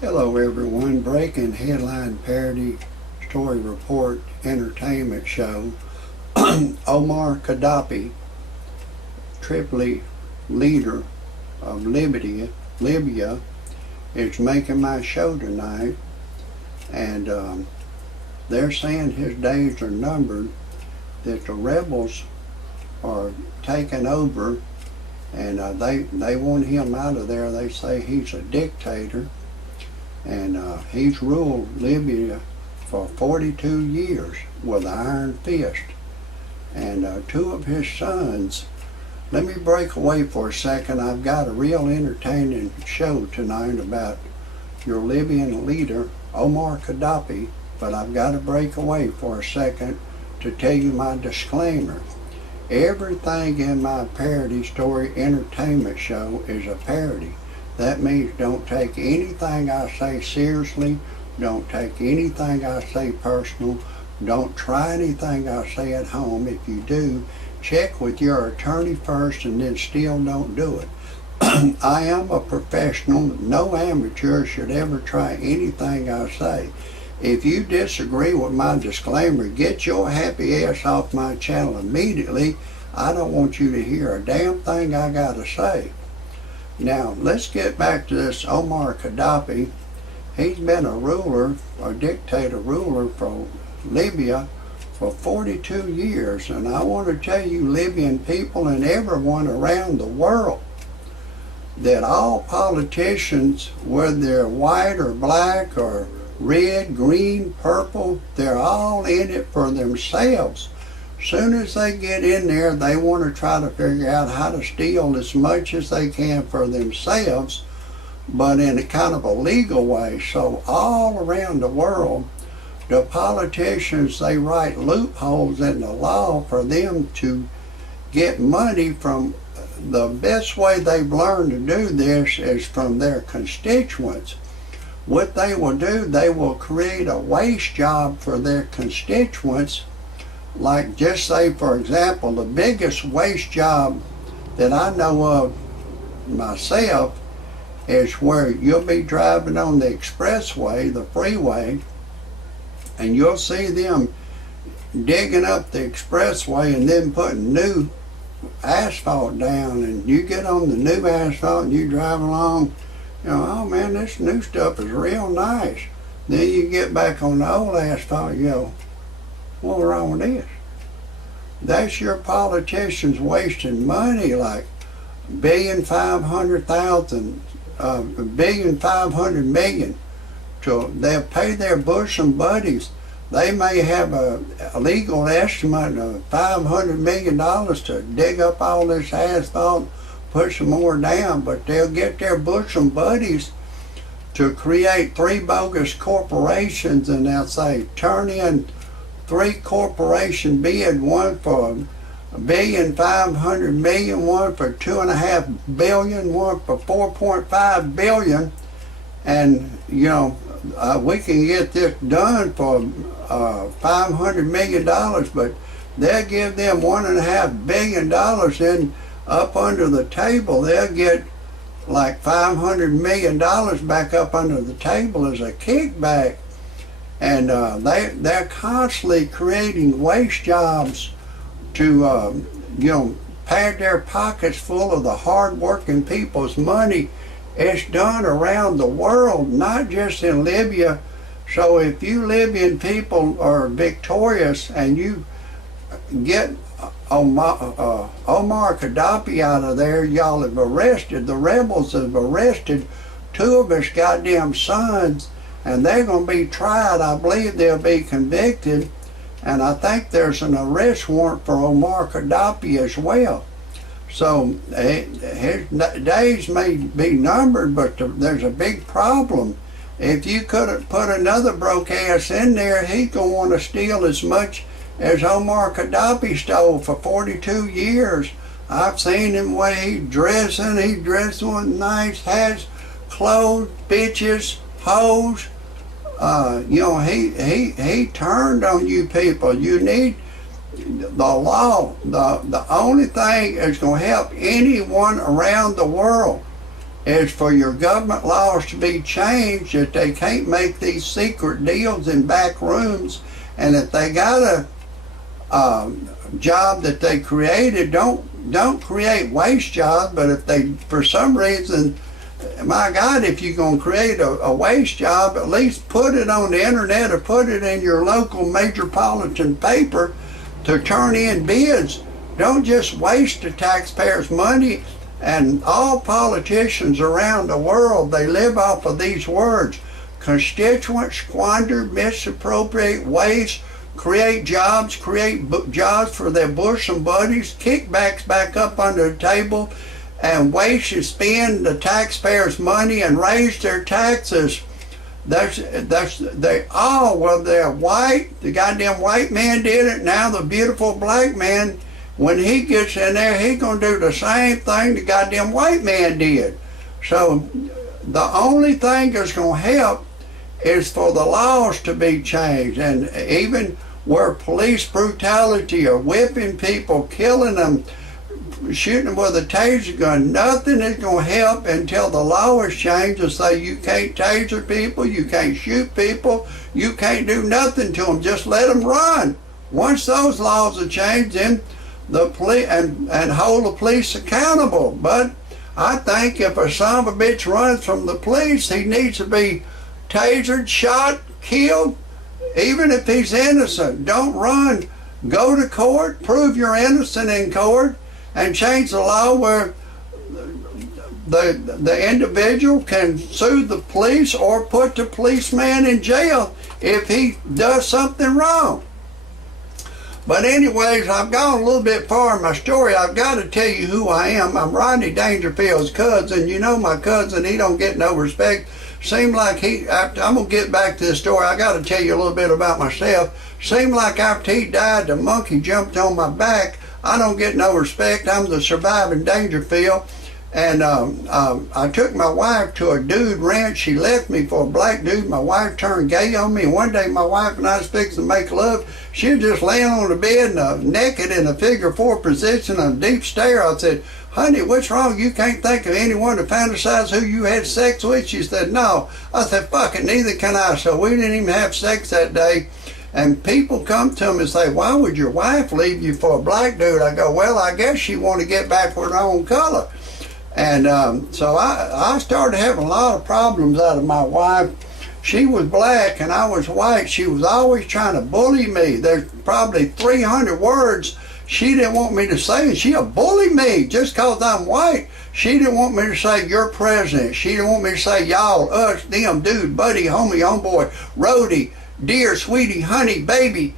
Hello everyone, breaking headline parody story report entertainment show. Muammar Gaddafi, Tripoli leader of Libya, is making my show tonight, and they're saying his days are numbered, that the rebels are taking over, and they want him out of there. They say he's a dictator, and he's ruled Libya for 42 years with an iron fist. And two of his sons, let me break away for a second. I've got a real entertaining show tonight about your Libyan leader, Muammar Gadhafi, but I've got to break away for a second to tell you my disclaimer. Everything in my parody story entertainment show is a parody. That means don't take anything I say seriously, don't take anything I say personal, don't try anything I say at home. If you do, check with your attorney first and then still don't do it. I am a professional. No amateur should ever try anything I say. If you disagree with my disclaimer, get your happy ass off my channel immediately. I don't want you to hear a damn thing I gotta say. Now, let's get back to this Muammar Gaddafi. He's been a ruler, a dictator ruler for Libya for 42 years. And I want to tell you, Libyan people and everyone around the world, that all politicians, whether they're white or black or red, green, purple, they're all in it for themselves. Soon as they get in there, they want to try to figure out how to steal as much as they can for themselves, but in a kind of a legal way. So all around the world, the politicians, they write loopholes in the law for them to get money from. The best way they've learned to do this is from their constituents. What they will do, they will create a waste job for their constituents. Like, just say, for example, the biggest waste job that I know of myself is where you'll be driving on the expressway, the freeway, and you'll see them digging up the expressway and then putting new asphalt down, and you get on the new asphalt and you drive along, you know, oh man, this new stuff is real nice. Then you get back on the old asphalt, you go, what's wrong with this? That's your politicians wasting money, like $1,500,000,000 to, they'll pay their bosom buddies. They may have a legal estimate of $500 million to dig up all this asphalt, put some more down, but they'll get their bosom buddies to create 3 bogus corporations, and they'll say, turn in 3 corporation bid, one for $1,500,000,000, one for $2.5 billion, one for $4.5 billion, and you know, we can get this done for $500 million, but they'll give them $1.5 billion, then up under the table they'll get like $500 million back up under the table as a kickback. And they're constantly creating waste jobs to pad their pockets full of the hard-working people's money. It's done around the world, not just in Libya. So if you Libyan people are victorious and you get Muammar Gaddafi out of there, y'all have arrested, the rebels have arrested 2 of his goddamn sons, and they're going to be tried. I believe they'll be convicted, and I think there's an arrest warrant for Muammar Gadhafi as well. So his days may be numbered, but there's a big problem. If you could put another broke ass in there, he's going to want to steal as much as Muammar Gadhafi stole for 42 years. I've seen him way he's dressing with nice hats, clothes, bitches, hoes. He turned on you people. You need the law. The only thing that's going to help anyone around the world is for your government laws to be changed, that they can't make these secret deals in back rooms, and if they got a job that they created, don't create waste jobs. But if they, for some reason, my God, if you're going to create a waste job, at least put it on the internet or put it in your local metropolitan paper to turn in bids. Don't just waste the taxpayers' money. And all politicians around the world, they live off of these words: constituent, squander, misappropriate, waste, create jobs for their bosom buddies, kickbacks back up under the table, and waste and spend the taxpayers' money and raise their taxes. They all, whether they're white, the goddamn white man did it, now the beautiful black man, when he gets in there, he's gonna do the same thing the goddamn white man did. So the only thing that's gonna help is for the laws to be changed. And even where police brutality or whipping people, killing them, shooting them with a taser gun, nothing is going to help until the law is changed to say you can't taser people, you can't shoot people, you can't do nothing to them, just let them run. Once those laws are changed, then the police and hold the police accountable. But I think if a son of a bitch runs from the police, he needs to be tasered, shot, killed, even if he's innocent. Don't run. Go to court, prove you're innocent in court, and change the law where the individual can sue the police or put the policeman in jail if he does something wrong. But anyways, I've gone a little bit far in my story. I've got to tell you who I am. I'm Rodney Dangerfield's cousin. You know my cousin, he don't get no respect. Seemed like I'm going to get back to this story. I got to tell you a little bit about myself. Seemed like after he died, the monkey jumped on my back. I don't get no respect. I'm the surviving Dangerfield. And I took my wife to a dude ranch. She left me for a black dude. My wife turned gay on me. And one day my wife and I was fixing to make love. She was just laying on the bed naked in a figure four position, a deep stare. I said, honey, what's wrong? You can't think of anyone to fantasize who you had sex with? She said, no. I said, fuck it, neither can I. So we didn't even have sex that day. And people come to me and say, why would your wife leave you for a black dude? I go, well, I guess she wanted to get back with her own color. And so I started having a lot of problems out of my wife. She was black and I was white. She was always trying to bully me. There's probably 300 words she didn't want me to say, and she'll bully me just because I'm white. She didn't want me to say, you're president. She didn't want me to say, y'all, us, them, dude, buddy, homie, homeboy, roadie, dear, sweetie, honey, baby.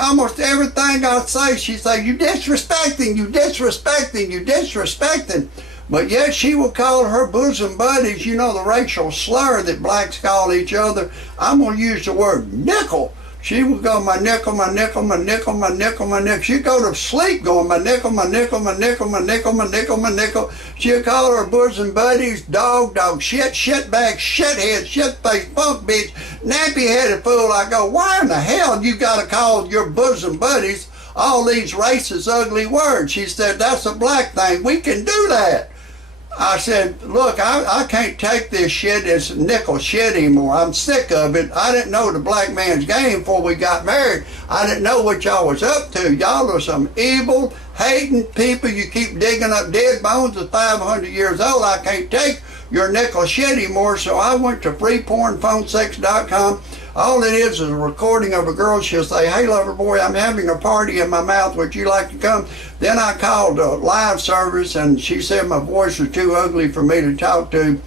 Almost everything I say, she say, you disrespecting, you disrespecting, you disrespecting. But yet she will call her bosom buddies, you know, the racial slur that blacks call each other. I'm going to use the word nickel. She would go, my nickel, my nickel, my nickel, my nickel, my nickel. She'd go to sleep going, my nickel, my nickel, my nickel, my nickel, my nickel, my nickel. She'd call her bosom buddies, dog, shit, shitbag, shithead, shitface, punk bitch, nappy-headed fool. I go, why in the hell you got to call your bosom buddies all these racist, ugly words? She said, that's a black thing. We can do that. I said, look, I can't take this shit, this nickel shit anymore. I'm sick of it. I didn't know the black man's game before we got married. I didn't know what y'all was up to. Y'all are some evil, hating people. You keep digging up dead bones of 500 years old. I can't take your nickel shit anymore. So I went to freepornphonesex.com. All it is a recording of a girl. She'll say, hey, lover boy, I'm having a party in my mouth. Would you like to come? Then I called a live service, and she said my voice was too ugly for me to talk to.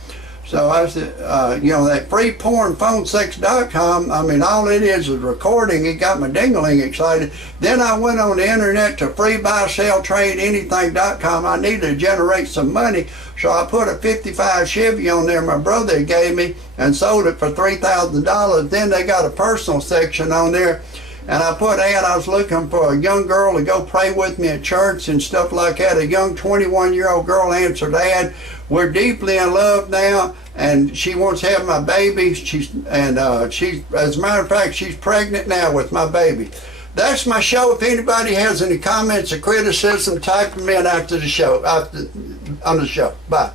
So I said, you know, that freepornphonesex.com, I mean, all it is a recording. It got my dingling excited. Then I went on the internet to freebuyseltradeanything.com. I needed to generate some money. So I put a 55 Chevy on there my brother gave me and sold it for $3,000. Then they got a personal section on there. And I put out, I was looking for a young girl to go pray with me at church and stuff like that. A young 21-year-old girl answered ad. We're deeply in love now, and she wants to have my baby. She's, as a matter of fact, she's pregnant now with my baby. That's my show. If anybody has any comments or criticism, type them in after the show, on the show. Bye.